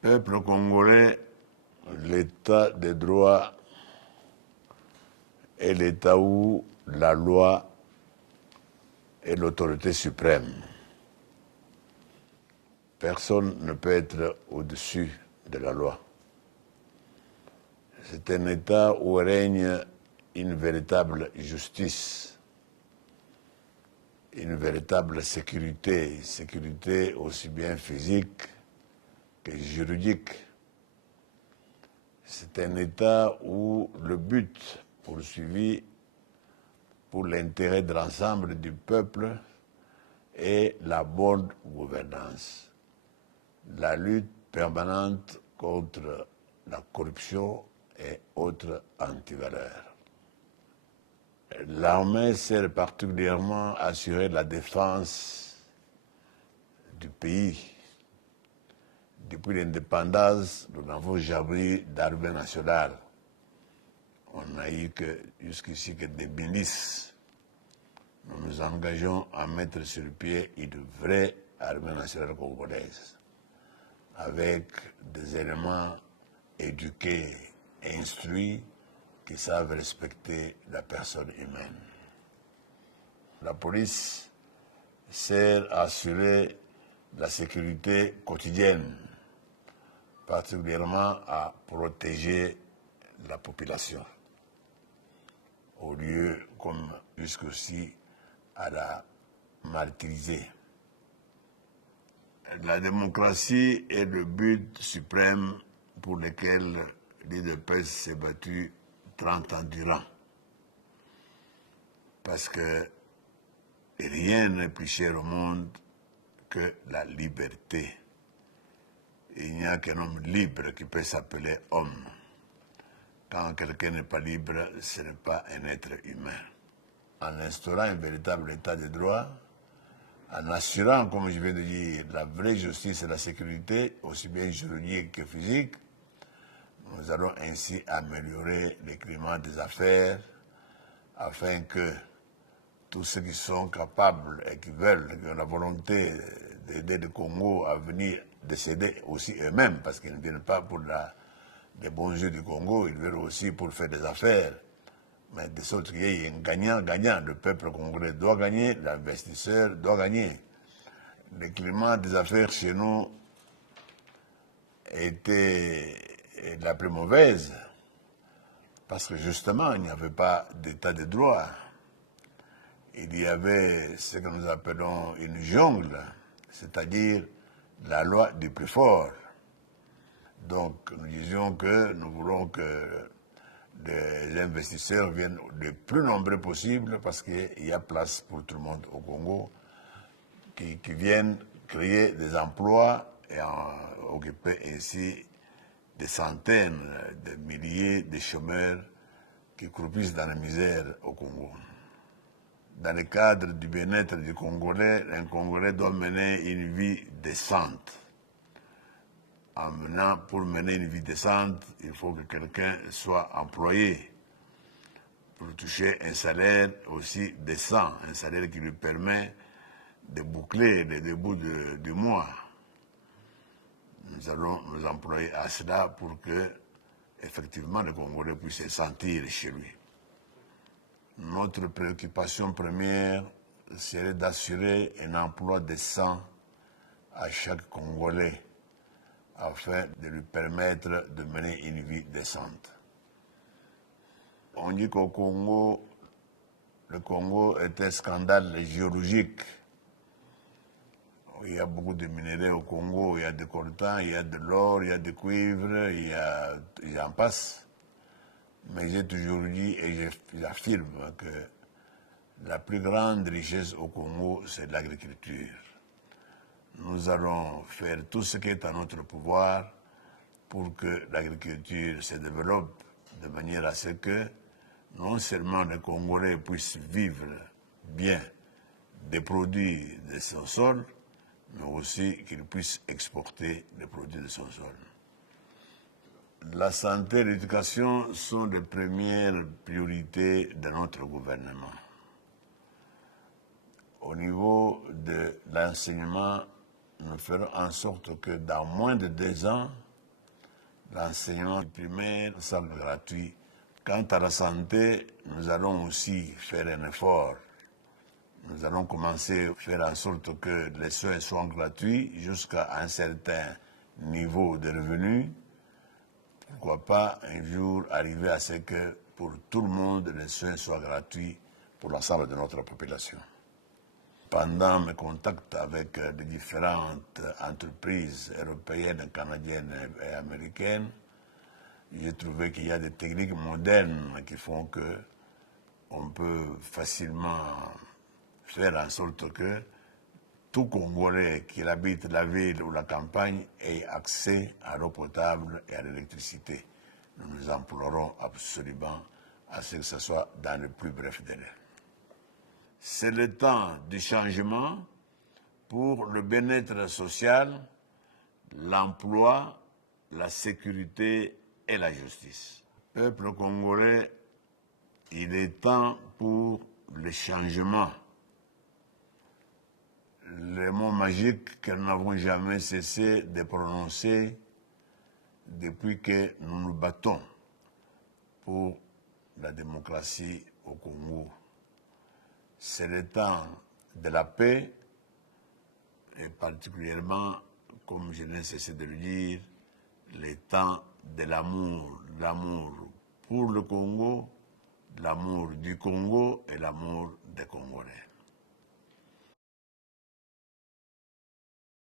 Peuple congolais, l'état de droit est l'état où la loi est l'autorité suprême. Personne ne peut être au-dessus de la loi. C'est un état où règne une véritable justice, une véritable sécurité, sécurité aussi bien physique que juridique. C'est un état où le but poursuivi pour l'intérêt de l'ensemble du peuple est la bonne gouvernance, la lutte permanente contre la corruption et autres antivaleurs. L'armée sert particulièrement à assurer la défense du pays. Depuis l'indépendance, nous n'avons jamais eu d'armée nationale. On n'a eu que jusqu'ici que des milices. Nous nous engageons à mettre sur pied une vraie armée nationale congolaise, avec des éléments éduqués et instruits qui savent respecter la personne humaine. La police sert à assurer la sécurité quotidienne, particulièrement à protéger la population, au lieu, comme jusqu'aussi, à la martyriser. La démocratie est le but suprême pour lequel l'UDPS s'est battu 30 ans durant. Parce que rien n'est plus cher au monde que la liberté. Il n'y a qu'un homme libre qui peut s'appeler homme. Quand quelqu'un n'est pas libre, ce n'est pas un être humain. En instaurant un véritable état de droit, en assurant, comme je viens de dire, la vraie justice et la sécurité, aussi bien juridique que physique, nous allons ainsi améliorer le climat des affaires afin que tous ceux qui sont capables et qui veulent, qui ont la volonté d'aider le Congo à venir décéder aussi eux-mêmes, parce qu'ils ne viennent pas pour les bons jeux du Congo, ils viennent aussi pour faire des affaires. Mais de sorte qu'il y ait un gagnant-gagnant. Le peuple congolais doit gagner, l'investisseur doit gagner. Le climat des affaires chez nous était la plus mauvaise, parce que justement, il n'y avait pas d'état de droit. Il y avait ce que nous appelons une jungle, c'est-à-dire la loi du plus fort. Donc, nous disions que nous voulons que les investisseurs viennent le plus nombreux possible parce qu'il y a place pour tout le monde au Congo qui viennent créer des emplois et occuper ainsi des centaines de milliers de chômeurs qui croupissent dans la misère au Congo. Dans le cadre du bien-être du Congolais, un Congolais doit mener une vie décente. Pour mener une vie décente, il faut que quelqu'un soit employé pour toucher un salaire aussi décent, un salaire qui lui permet de boucler les débuts du mois. Nous allons nous employer à cela pour que, effectivement, le Congolais puisse se sentir chez lui. Notre préoccupation première serait d'assurer un emploi décent à chaque Congolais, afin de lui permettre de mener une vie décente. On dit qu'au Congo, le Congo est un scandale géologique. Il y a beaucoup de minerais au Congo, il y a de coltan, il y a de l'or, il y a du cuivre, j'en passe. Mais j'ai toujours dit et j'affirme que la plus grande richesse au Congo, c'est l'agriculture. Nous allons faire tout ce qui est à notre pouvoir pour que l'agriculture se développe de manière à ce que non seulement les Congolais puissent vivre bien des produits de son sol, mais aussi qu'ils puissent exporter les produits de son sol. La santé et l'éducation sont les premières priorités de notre gouvernement. Au niveau de l'enseignement, nous ferons en sorte que dans moins de 2 ans, L'enseignement primaire sera gratuit. Quant à la santé, nous allons aussi faire un effort. Nous allons commencer à faire en sorte que les soins soient gratuits jusqu'à un certain niveau de revenus. Pourquoi pas un jour arriver à ce que pour tout le monde, les soins soient gratuits pour l'ensemble de notre population. Pendant mes contacts avec les différentes entreprises européennes, canadiennes et américaines, j'ai trouvé qu'il y a des techniques modernes qui font que on peut facilement faire en sorte que tout Congolais qui habite la ville ou la campagne ait accès à l'eau potable et à l'électricité. Nous nous implorons absolument à ce que ce soit dans le plus bref délai. C'est le temps du changement pour le bien-être social, l'emploi, la sécurité et la justice. Peuple congolais, il est temps pour le changement. Les mots magiques que nous n'avons jamais cessé de prononcer depuis que nous nous battons pour la démocratie au Congo. C'est le temps de la paix et particulièrement, comme je n'ai cessé de le dire, le temps de l'amour pour le Congo, l'amour du Congo et l'amour des Congolais.